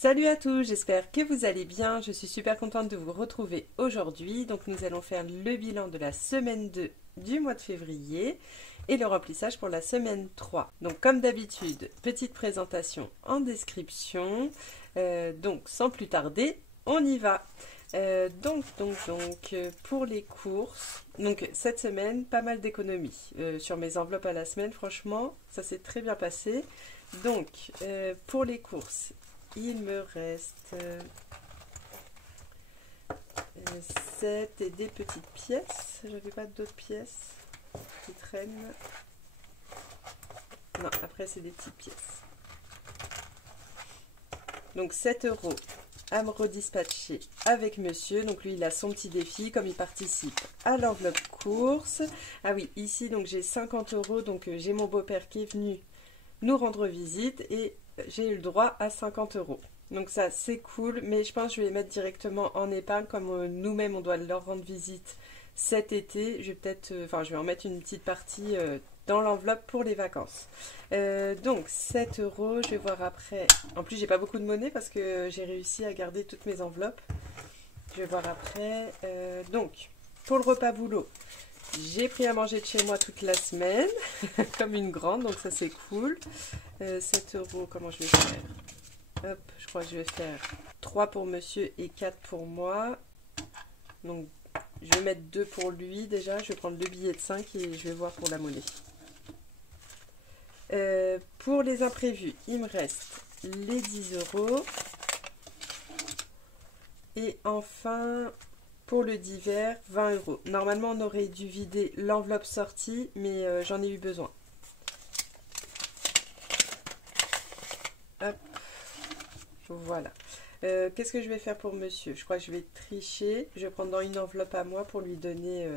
Salut à tous, j'espère que vous allez bien. Je suis super contente de vous retrouver aujourd'hui. Donc nous allons faire le bilan de la semaine 2 du mois de février et le remplissage pour la semaine 3. Donc comme d'habitude, petite présentation en description. Donc sans plus tarder, on y va. Pour les courses, donc cette semaine, pas mal d'économies sur mes enveloppes à la semaine, franchement, ça s'est très bien passé. Donc, pour les courses, il me reste 7 et des petites pièces. J'avais pas d'autres pièces qui traînent. Non, après c'est des petites pièces. Donc 7 € à me redispatcher avec monsieur. Donc lui il a son petit défi comme il participe à l'enveloppe course. Ah oui, ici donc j'ai 50 €. Donc j'ai mon beau-père qui est venu nous rendre visite et j'ai eu le droit à 50 €. Donc ça c'est cool, mais je pense que je vais les mettre directement en épargne comme nous-mêmes on doit leur rendre visite cet été. Je vais peut-être, je vais en mettre une petite partie dans l'enveloppe pour les vacances. Donc 7 €, je vais voir après. En plus j'ai pas beaucoup de monnaie parce que j'ai réussi à garder toutes mes enveloppes. Je vais voir après. Donc pour le repas boulot, j'ai pris à manger de chez moi toute la semaine, comme une grande, donc ça c'est cool. 7 €, comment je vais faire? Hop, je crois que je vais faire 3 pour monsieur et 4 pour moi. Donc je vais mettre 2 pour lui déjà, je vais prendre le billet de 5 et je vais voir pour la monnaie. Pour les imprévus, il me reste les 10 €. Et enfin, pour le divers, 20 €. Normalement, on aurait dû vider l'enveloppe sortie, mais j'en ai eu besoin. Hop. Voilà. Qu'est-ce que je vais faire pour monsieur? Je crois que je vais tricher. Je vais prendre dans une enveloppe à moi pour lui donner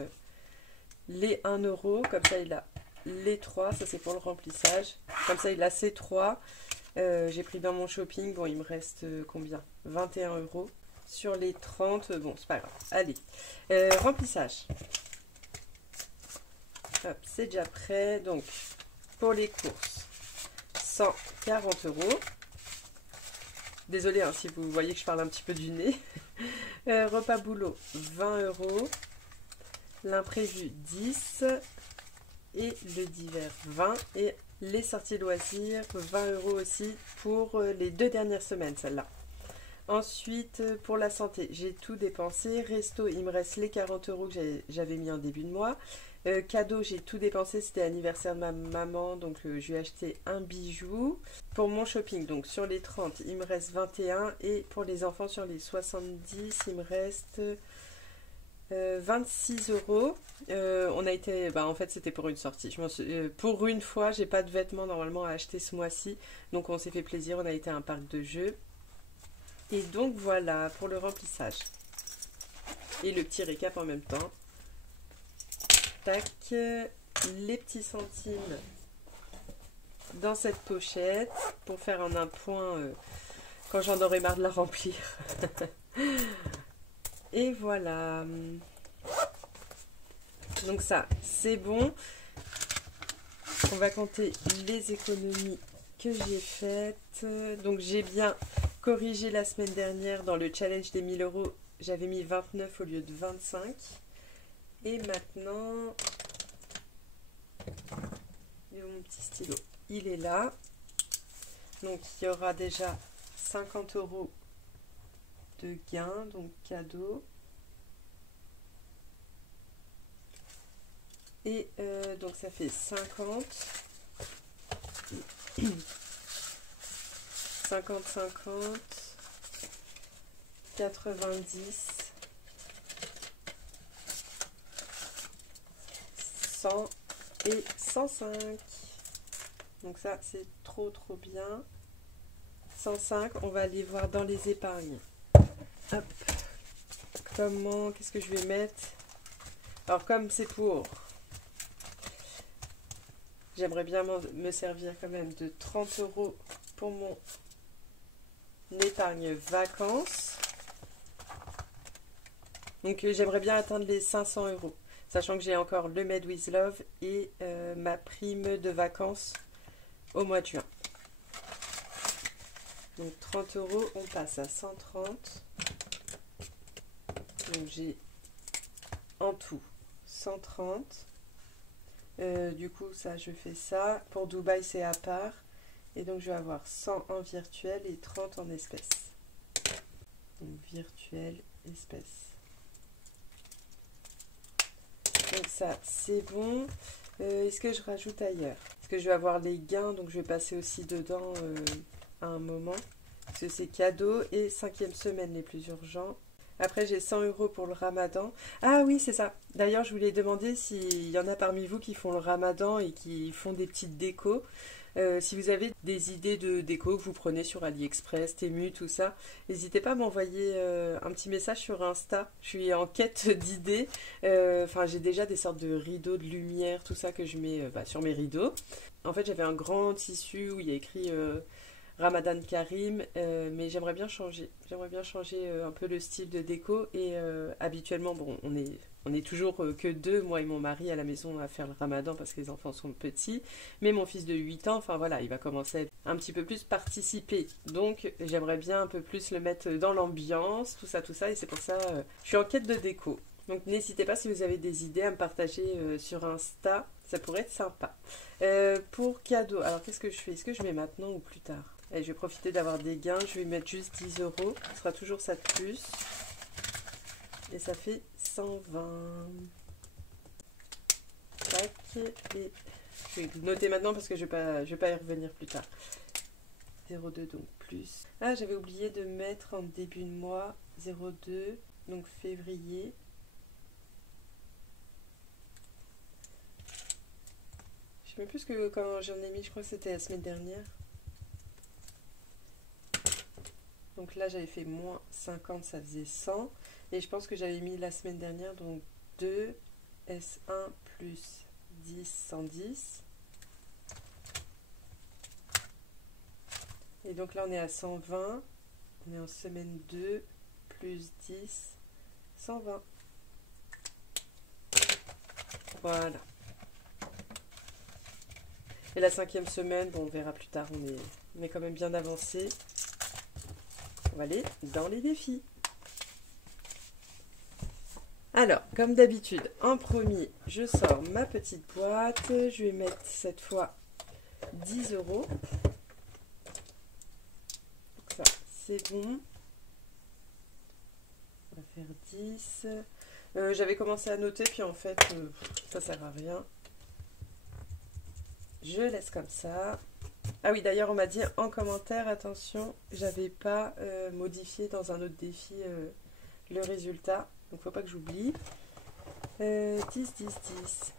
les 1 €. Comme ça, il a les 3. Ça, c'est pour le remplissage. Comme ça, il a ses 3. J'ai pris dans mon shopping. Bon, il me reste combien? 21 €. Sur les 30, bon, c'est pas grave. Allez, remplissage. Hop, c'est déjà prêt. Donc, pour les courses, 140 €. Désolée hein, si vous voyez que je parle un petit peu du nez. Repas boulot, 20 €. L'imprévu, 10. Et le divers, 20. Et les sorties loisirs, 20 € aussi pour les 2 dernières semaines, celle-là. Ensuite, pour la santé, j'ai tout dépensé. Resto, il me reste les 40 € que j'avais mis en début de mois. Cadeau, j'ai tout dépensé. C'était l'anniversaire de ma maman, donc je lui ai acheté un bijou. Pour mon shopping, donc sur les 30, il me reste 21. Et pour les enfants, sur les 70, il me reste 26 €. On a été, en fait, c'était pour une sortie. Pour une fois, j'ai pas de vêtements normalement à acheter ce mois-ci. Donc on s'est fait plaisir, on a été à un parc de jeux. Et donc voilà pour le remplissage. Et le petit récap en même temps. Tac, les petits centimes dans cette pochette pour faire un point quand j'en aurai marre de la remplir. Et voilà. Donc ça, c'est bon. On va compter les économies que j'ai faites. Donc j'ai bien corrigé la semaine dernière dans le challenge des 1000 €. J'avais mis 29 au lieu de 25. Et maintenant, il est où mon petit stylo? Il est là. Donc il y aura déjà 50 € de gain, donc cadeau. Et donc ça fait 50. 50, 50, 90, 100 et 105. Donc ça, c'est trop bien. 105, on va aller voir dans les épargnes. Hop. Qu'est-ce que je vais mettre? Alors comme c'est pour... J'aimerais bien me servir quand même de 30 € pour mon épargne vacances. Donc j'aimerais bien atteindre les 500 €. Sachant que j'ai encore le Made with Love et ma prime de vacances au mois de juin. Donc 30 €, on passe à 130. Donc j'ai en tout 130. Du coup, ça, je fais ça. Pour Dubaï, c'est à part. Et donc, je vais avoir 100 en virtuel et 30 en espèces. Donc, virtuel, espèces. Donc ça, c'est bon. Est-ce que je rajoute ailleurs? Parce que je vais avoir les gains, donc je vais passer aussi dedans à un moment. Parce que c'est cadeau et 5e semaine les plus urgents. Après, j'ai 100 € pour le ramadan. Ah oui, c'est ça. D'ailleurs, je voulais demander s'il y en a parmi vous qui font le ramadan et qui font des petites décos. Si vous avez des idées de déco que vous prenez sur AliExpress, Temu, tout ça, n'hésitez pas à m'envoyer un petit message sur Insta. Je suis en quête d'idées. Enfin, j'ai déjà des sortes de rideaux de lumière, tout ça que je mets sur mes rideaux. En fait, j'avais un grand tissu où il y a écrit Ramadan Karim, mais j'aimerais bien changer. J'aimerais bien changer un peu le style de déco. Et habituellement, bon, on est toujours que deux, moi et mon mari, à la maison à faire le ramadan parce que les enfants sont petits. Mais mon fils de 8 ans, enfin voilà, il va commencer à un petit peu plus participer. Donc j'aimerais bien un peu plus le mettre dans l'ambiance, tout ça. Et c'est pour ça je suis en quête de déco. Donc n'hésitez pas si vous avez des idées à me partager sur Insta, ça pourrait être sympa. Pour cadeau, alors qu'est-ce que je fais? Est-ce que je mets maintenant ou plus tard? Allez, je vais profiter d'avoir des gains, je vais mettre juste 10 €, ce sera toujours ça de plus. Et ça fait 120. Tac. Et je vais noter maintenant parce que je vais pas y revenir plus tard. 0,2 donc plus. Ah, j'avais oublié de mettre en début de mois 0,2, donc février. Je sais même plus que quand j'en ai mis, je crois que c'était la semaine dernière. Donc là, j'avais fait moins 50, ça faisait 100. Et je pense que j'avais mis la semaine dernière, donc 2 S1 plus 10, 110. Et donc là, on est à 120. On est en semaine 2, plus 10, 120. Voilà. Et la 5e semaine, bon, on verra plus tard, on est quand même bien avancé. On va aller dans les défis. Alors, comme d'habitude, en premier, je sors ma petite boîte. Je vais mettre cette fois 10 €. Donc ça, c'est bon. On va faire 10. J'avais commencé à noter, puis en fait, ça sert à rien. Je laisse comme ça. Ah oui, d'ailleurs, on m'a dit en commentaire, attention, j'avais pas modifié dans un autre défi le résultat. Donc, faut pas que j'oublie. 10, 10, 10.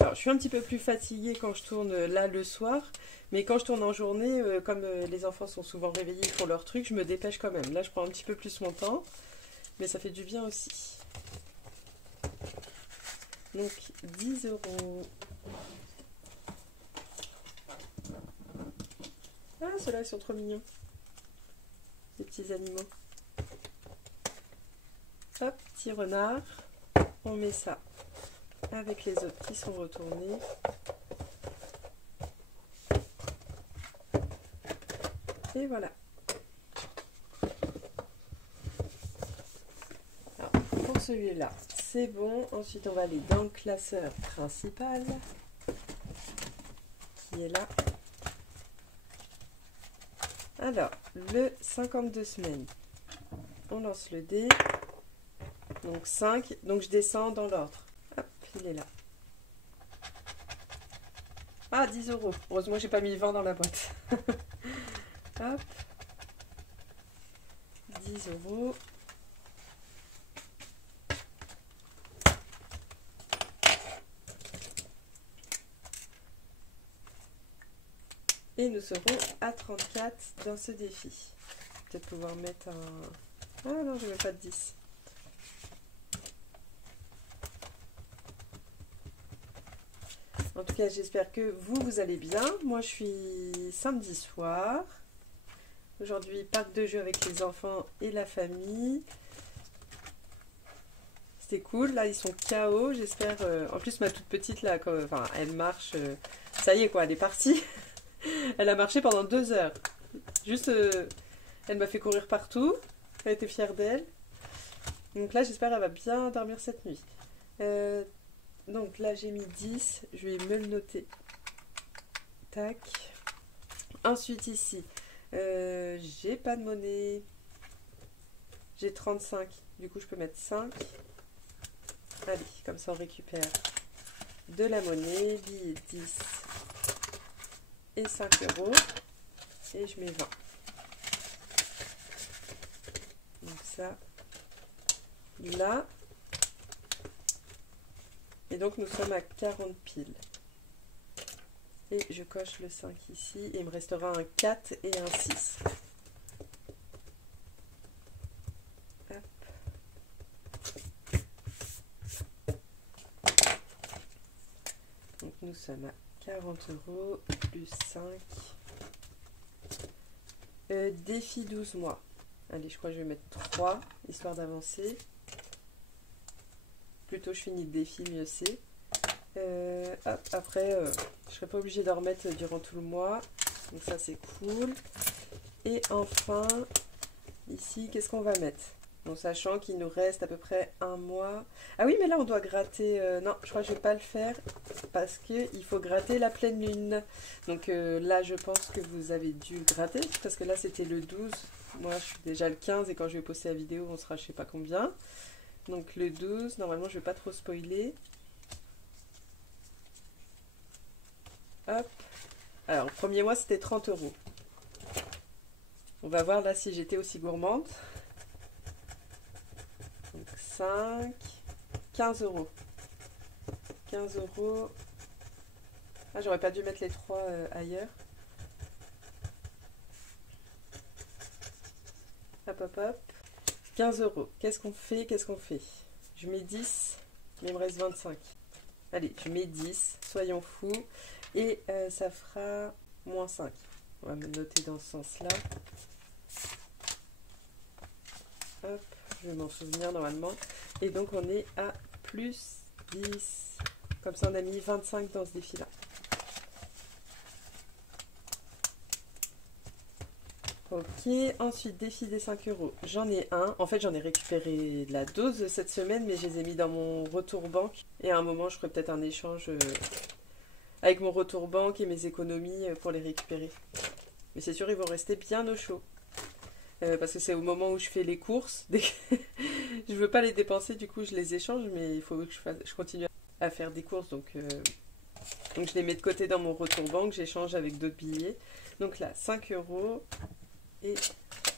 Alors, je suis un petit peu plus fatiguée quand je tourne là le soir. Mais quand je tourne en journée, comme les enfants sont souvent réveillés, ils font leur truc, je me dépêche quand même. Là, je prends un petit peu plus mon temps. Mais ça fait du bien aussi. Donc, 10 €. Ah, ceux-là, ils sont trop mignons. Les petits animaux. Hop, petit renard. On met ça avec les autres qui sont retournés. Et voilà. Alors, pour celui-là, c'est bon. Ensuite, on va aller dans le classeur principal, qui est là. Alors, le 52 semaines. On lance le dé. Donc 5. Donc je descends dans l'ordre. Hop, il est là. Ah, 10 €. Heureusement, j'ai pas mis 20 dans la boîte. Hop. 10 €. Et nous serons à 34 dans ce défi. Peut-être pouvoir mettre un... Ah non, je ne mets pas de 10. En tout cas, j'espère que vous allez bien. Moi, je suis samedi soir. Aujourd'hui, parc de jeu avec les enfants et la famille. C'était cool. Là, ils sont KO. J'espère... En plus, ma toute petite, là, enfin, elle marche... Ça y est, quoi, elle est partie. Elle a marché pendant 2 heures. Juste Elle m'a fait courir partout. Elle était fière d'elle. Donc là, j'espère qu'elle va bien dormir cette nuit. Donc là, j'ai mis 10. Je vais me le noter. Tac. Ensuite, ici, j'ai pas de monnaie. J'ai 35. Du coup, je peux mettre 5. Allez, comme ça, on récupère de la monnaie. Billet 10 et 5 €. Et je mets 20. Donc ça, là. Et donc, nous sommes à 40 piles. Et je coche le 5 ici. Et il me restera un 4 et un 6. Hop. Donc, nous sommes à 40 € plus 5. Défi 12 mois. Allez, je crois que je vais mettre 3, histoire d'avancer. Plus tôt je finis le défi, mieux c'est. Hop, après, je serai pas obligée d'en remettre durant tout le mois. Donc ça, c'est cool. Et enfin, ici, qu'est-ce qu'on va mettre? Donc, sachant qu'il nous reste à peu près un mois. Ah oui, mais là, on doit gratter... non, je crois que je vais pas le faire parce qu'il faut gratter la pleine lune. Donc là, je pense que vous avez dû gratter parce que là, c'était le 12. Moi, je suis déjà le 15 et quand je vais poster la vidéo, on sera je sais pas combien. Donc le 12, normalement, je vais pas trop spoiler. Hop. Alors, le premier mois, c'était 30 €. On va voir là si j'étais aussi gourmande. Donc 5, 15 €. 15 €. Ah, j'aurais pas dû mettre les 3 ailleurs. Hop, hop, hop. 15 €. Qu'est-ce qu'on fait? Qu'est-ce qu'on fait? Je mets 10, mais il me reste 25. Allez, je mets 10, soyons fous. Et ça fera moins 5. On va me noter dans ce sens-là. Hop, je vais m'en souvenir normalement. Et donc, on est à plus 10. Comme ça, on a mis 25 dans ce défi-là. Ok, ensuite, défi des 5 €. J'en ai un. En fait, j'en ai récupéré de la dose cette semaine, mais je les ai mis dans mon retour banque. Et à un moment, je ferai peut-être un échange avec mon retour banque et mes économies pour les récupérer. Mais c'est sûr, ils vont rester bien au chaud. Parce que c'est au moment où je fais les courses. Je veux pas les dépenser, du coup, je les échange, mais il faut que je continue à faire des courses. Donc, je les mets de côté dans mon retour banque, j'échange avec d'autres billets. Donc là, 5 €. Et,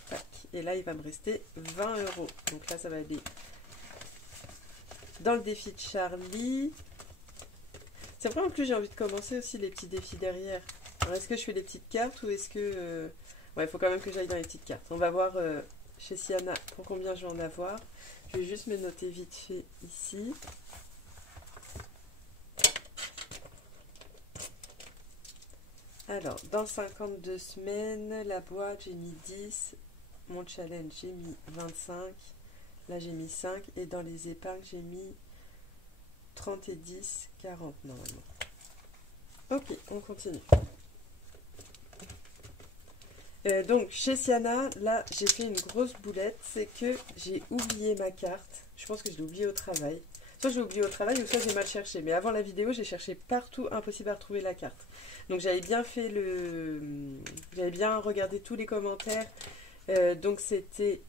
tac. Et là, il va me rester 20 €. Donc là, ça va aller dans le défi de Charlie. C'est vrai, en plus, j'ai envie de commencer aussi les petits défis derrière. Alors, est-ce que je fais les petites cartes ou est-ce que... Ouais, il faut quand même que j'aille dans les petites cartes. On va voir chez Siana pour combien je vais en avoir. Je vais juste me noter vite fait ici. Alors, dans 52 semaines, la boîte, j'ai mis 10. Mon challenge, j'ai mis 25. Là, j'ai mis 5. Et dans les épargnes, j'ai mis 30 et 10, 40 normalement. Ok, on continue. Donc, chez Siana, là, j'ai fait une grosse boulette. C'est que j'ai oublié ma carte. Je pense que je l'ai oubliée au travail. Soit je l'ai oubliée au travail ou soit j'ai mal cherché. Mais avant la vidéo, j'ai cherché partout, impossible à retrouver la carte. Donc, j'avais bien fait j'avais bien regardé tous les commentaires. Donc, c'était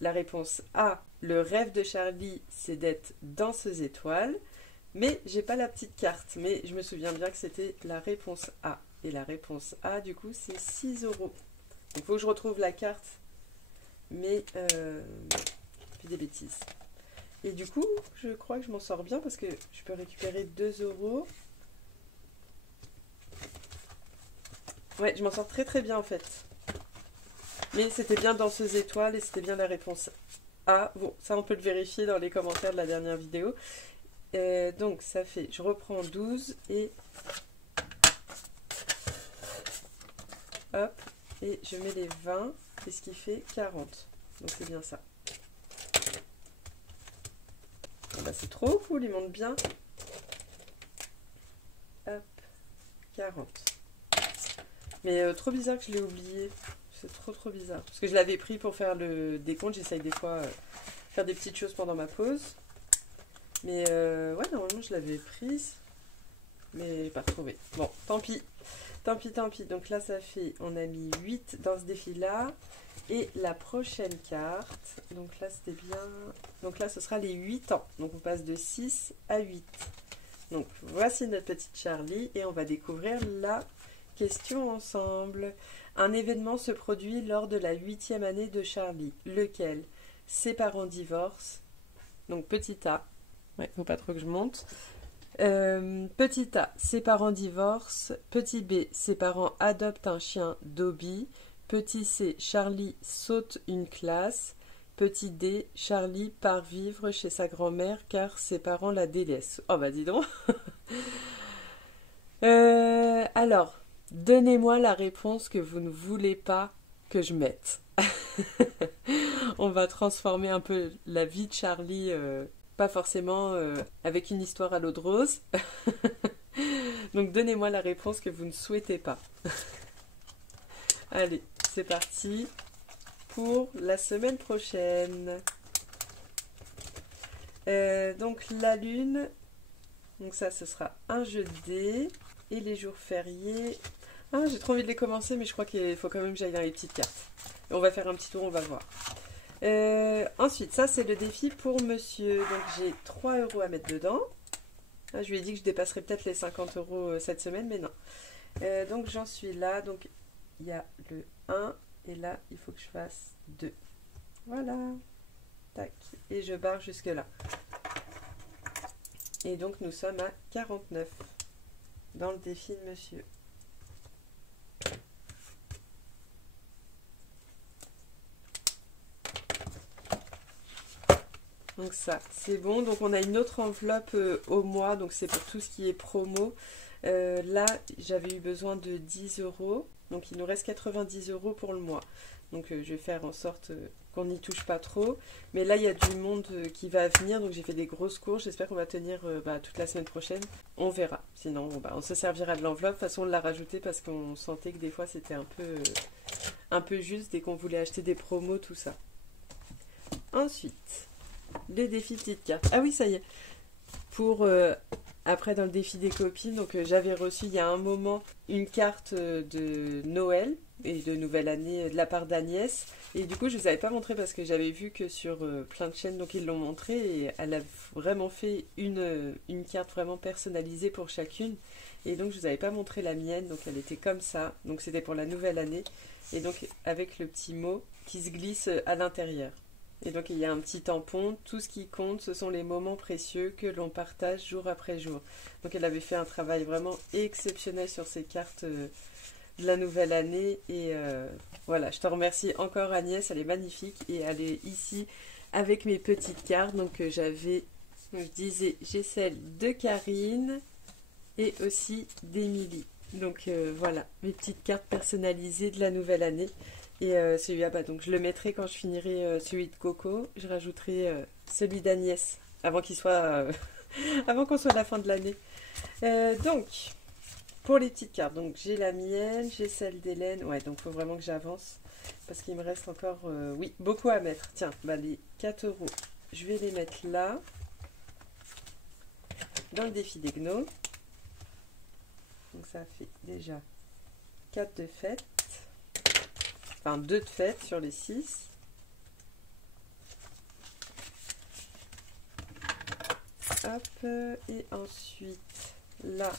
la réponse A. Le rêve de Charlie, c'est d'être danseuse étoile. Mais j'ai pas la petite carte. Mais je me souviens bien que c'était la réponse A. Et la réponse A, du coup, c'est 6 €. Donc, il faut que je retrouve la carte. Mais, je fais des bêtises. Et du coup, je crois que je m'en sors bien parce que je peux récupérer 2 €. Ouais, je m'en sors très très bien en fait. Mais c'était bien danseuse étoile et c'était bien la réponse A. Bon, ça on peut le vérifier dans les commentaires de la dernière vidéo. Donc ça fait, je reprends 12 et hop, et je mets les 20, et ce qui fait 40. Donc c'est bien ça. Ah bah, c'est trop cool, il monte bien. Hop, 40. Mais trop bizarre que je l'ai oublié. c'est trop bizarre. Parce que je l'avais pris pour faire le décompte. J'essaye des fois faire des petites choses pendant ma pause. Mais ouais, normalement je l'avais prise. Mais j'ai pas retrouvé. Bon, tant pis. Tant pis. Donc là, ça fait, on a mis 8 dans ce défi-là. Et la prochaine carte, donc là, c'était bien... Donc là, ce sera les 8 ans. Donc on passe de 6 à 8. Donc voici notre petite Charlie et on va découvrir la question ensemble. Un événement se produit lors de la 8e année de Charlie. Lequel? Ses parents divorcent. Donc petit A. Ouais, faut pas trop que je monte. Petit A, ses parents divorcent. Petit B, ses parents adoptent un chien Dobby. Petit C, Charlie saute une classe. Petit D, Charlie part vivre chez sa grand-mère car ses parents la délaissent. Oh bah dis donc. Alors, donnez-moi la réponse que vous ne voulez pas que je mette. On va transformer un peu la vie de Charlie, pas forcément avec une histoire à l'eau de rose. Donc donnez-moi la réponse que vous ne souhaitez pas. Allez, c'est parti pour la semaine prochaine. Donc la lune, donc ça ce sera un jeu de dés. Et les jours fériés. Ah, j'ai trop envie de les commencer, mais je crois qu'il faut quand même que j'aille dans les petites cartes. Et on va faire un petit tour, on va voir. Ensuite, ça c'est le défi pour monsieur. Donc j'ai 3 € à mettre dedans. Ah, je lui ai dit que je dépasserais peut-être les 50 € cette semaine, mais non. Donc j'en suis là. Donc il y a le 1 et là il faut que je fasse 2. Voilà. Tac. Et je barre jusque là. Et donc nous sommes à 49 dans le défi de monsieur. Donc ça, c'est bon. Donc on a une autre enveloppe au mois, donc c'est pour tout ce qui est promo. Là, j'avais eu besoin de 10 €, donc il nous reste 90 € pour le mois. Donc je vais faire en sorte qu'on n'y touche pas trop. Mais là, il y a du monde qui va venir, donc j'ai fait des grosses courses. J'espère qu'on va tenir toute la semaine prochaine. On verra. Sinon, on se servira de l'enveloppe. De toute façon, on l'a rajouté parce qu'on sentait que des fois, c'était un peu juste dès qu'on voulait acheter des promos, tout ça. Ensuite, les défis petites cartes. Ah oui, ça y est. Pour après dans le défi des copines, donc j'avais reçu il y a un moment une carte de Noël et de Nouvelle Année de la part d'Agnès. Et du coup, je ne vous avais pas montré parce que j'avais vu que sur plein de chaînes, donc ils l'ont montré et elle a vraiment fait une carte vraiment personnalisée pour chacune. Et donc, je ne vous avais pas montré la mienne, donc elle était comme ça. Donc, c'était pour la Nouvelle Année. Et donc, avec le petit mot qui se glisse à l'intérieur. Et donc il y a un petit tampon, tout ce qui compte, ce sont les moments précieux que l'on partage jour après jour. Donc elle avait fait un travail vraiment exceptionnel sur ces cartes de la nouvelle année. Et voilà, je te remercie encore Agnès, elle est magnifique. Et elle est ici avec mes petites cartes. Donc j'avais, je disais, j'ai celle de Karine et aussi d'Émilie. Donc voilà, mes petites cartes personnalisées de la nouvelle année. Et celui-là, donc je le mettrai quand je finirai celui de Coco. Je rajouterai celui d'Agnès avant qu'il soit, avant qu'on soit à la fin de l'année. Donc, pour les petites cartes, donc j'ai la mienne, j'ai celle d'Hélène. Ouais, donc il faut vraiment que j'avance parce qu'il me reste encore, oui, beaucoup à mettre. Tiens, les 4 €, je vais les mettre là, dans le défi des gnomes. Donc ça fait déjà 4 de fête. Enfin, 2 de fête sur les 6. Hop, et ensuite, là,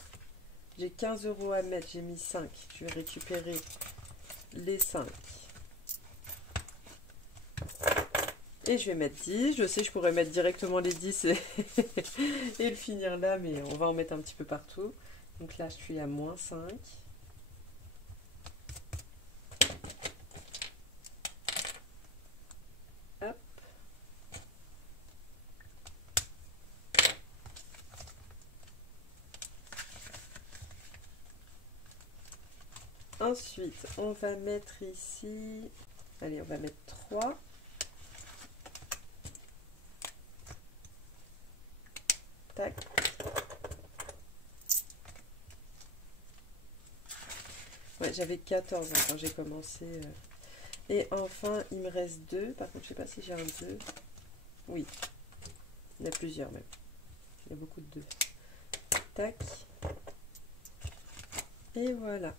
j'ai 15 € à mettre, j'ai mis 5. Je vais récupérer les 5. Et je vais mettre 10. Je sais, je pourrais mettre directement les 10 et le finir là, mais on va en mettre un petit peu partout. Donc là, je suis à moins 5. Ensuite, on va mettre ici, allez, on va mettre 3. Tac. Ouais, j'avais 14 quand j'ai commencé. Et enfin, il me reste 2. Par contre, je sais pas si j'ai un 2. Oui, il y en a plusieurs même. Il y a beaucoup de 2. Tac. Et voilà.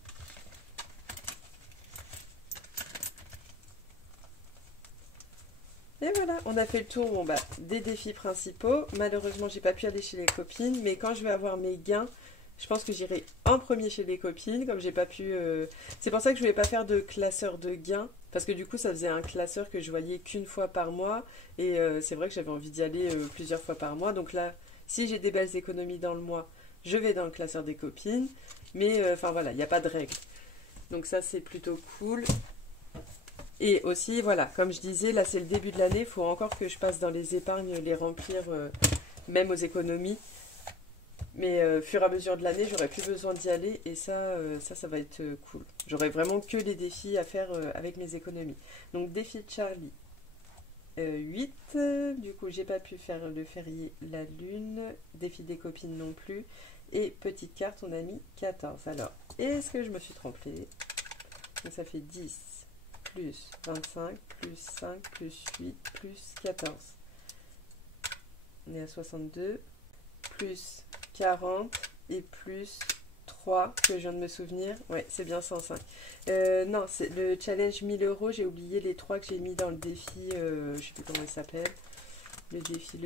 Et voilà, on a fait le tour bon, des défis principaux. Malheureusement, j'ai pas pu aller chez les copines, mais quand je vais avoir mes gains, je pense que j'irai en premier chez les copines, comme j'ai pas pu... C'est pour ça que je voulais pas faire de classeur de gains, parce que du coup, ça faisait un classeur que je voyais qu'une fois par mois, et c'est vrai que j'avais envie d'y aller plusieurs fois par mois. Donc là, si j'ai des belles économies dans le mois, je vais dans le classeur des copines, mais enfin voilà, il n'y a pas de règle. Donc ça, c'est plutôt cool. Et aussi, voilà, comme je disais, là c'est le début de l'année, il faut encore que je passe dans les épargnes, les remplir, même aux économies. Mais fur et à mesure de l'année, j'aurai plus besoin d'y aller et ça va être cool. J'aurai vraiment que les défis à faire avec mes économies. Donc défi de Charlie, 8. Du coup, j'ai pas pu faire le férié la lune. Défi des copines non plus. Et petite carte, on a mis 14. Alors, est-ce que je me suis trompée? Donc ça fait 10. Plus 25, plus 5, plus 8, plus 14. On est à 62, plus 40 et plus 3 que je viens de me souvenir. Ouais, c'est bien 105. Non, c'est le challenge 1000 €. J'ai oublié les 3 que j'ai mis dans le défi. Je sais plus comment il s'appelle. Le défi.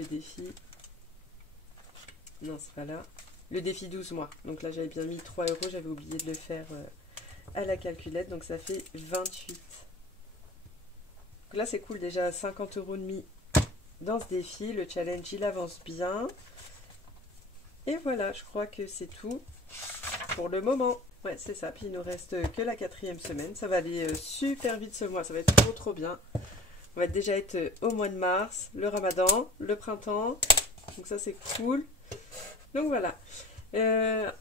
Non, c'est pas là. Le défi 12 mois. Donc là, j'avais bien mis 3 €. J'avais oublié de le faire à la calculette. Donc ça fait 28. Là, c'est cool, déjà 50 € de mis dans ce défi. Le challenge, il avance bien. Et voilà, je crois que c'est tout pour le moment. Ouais, c'est ça. Puis il nous reste que la 4e semaine. Ça va aller super vite ce mois. Ça va être trop, trop bien. On va déjà être au mois de mars, le ramadan, le printemps. Donc ça, c'est cool. Donc voilà.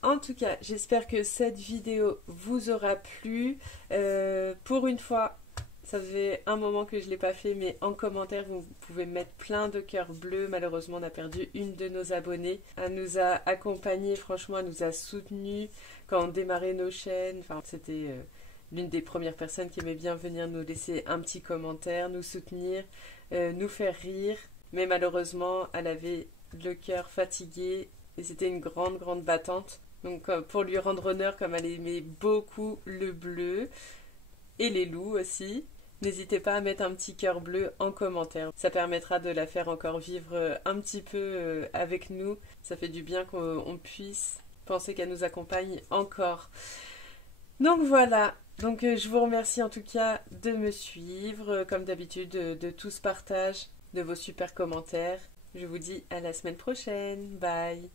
En tout cas, j'espère que cette vidéo vous aura plu. Pour une fois, ça faisait un moment que je ne l'ai pas fait, mais en commentaire, vous pouvez mettre plein de cœurs bleus. Malheureusement, on a perdu une de nos abonnées. Elle nous a accompagnés, franchement, elle nous a soutenus quand on démarrait nos chaînes. Enfin, c'était l'une des premières personnes qui aimait bien venir nous laisser un petit commentaire, nous soutenir, nous faire rire. Mais malheureusement, elle avait le cœur fatigué et c'était une grande, grande battante. Donc, pour lui rendre honneur, comme elle aimait beaucoup le bleu et les loups aussi, n'hésitez pas à mettre un petit cœur bleu en commentaire. Ça permettra de la faire encore vivre un petit peu avec nous. Ça fait du bien qu'on puisse penser qu'elle nous accompagne encore. Donc voilà. Donc je vous remercie en tout cas de me suivre, comme d'habitude, de tout ce partage, de vos super commentaires. Je vous dis à la semaine prochaine. Bye.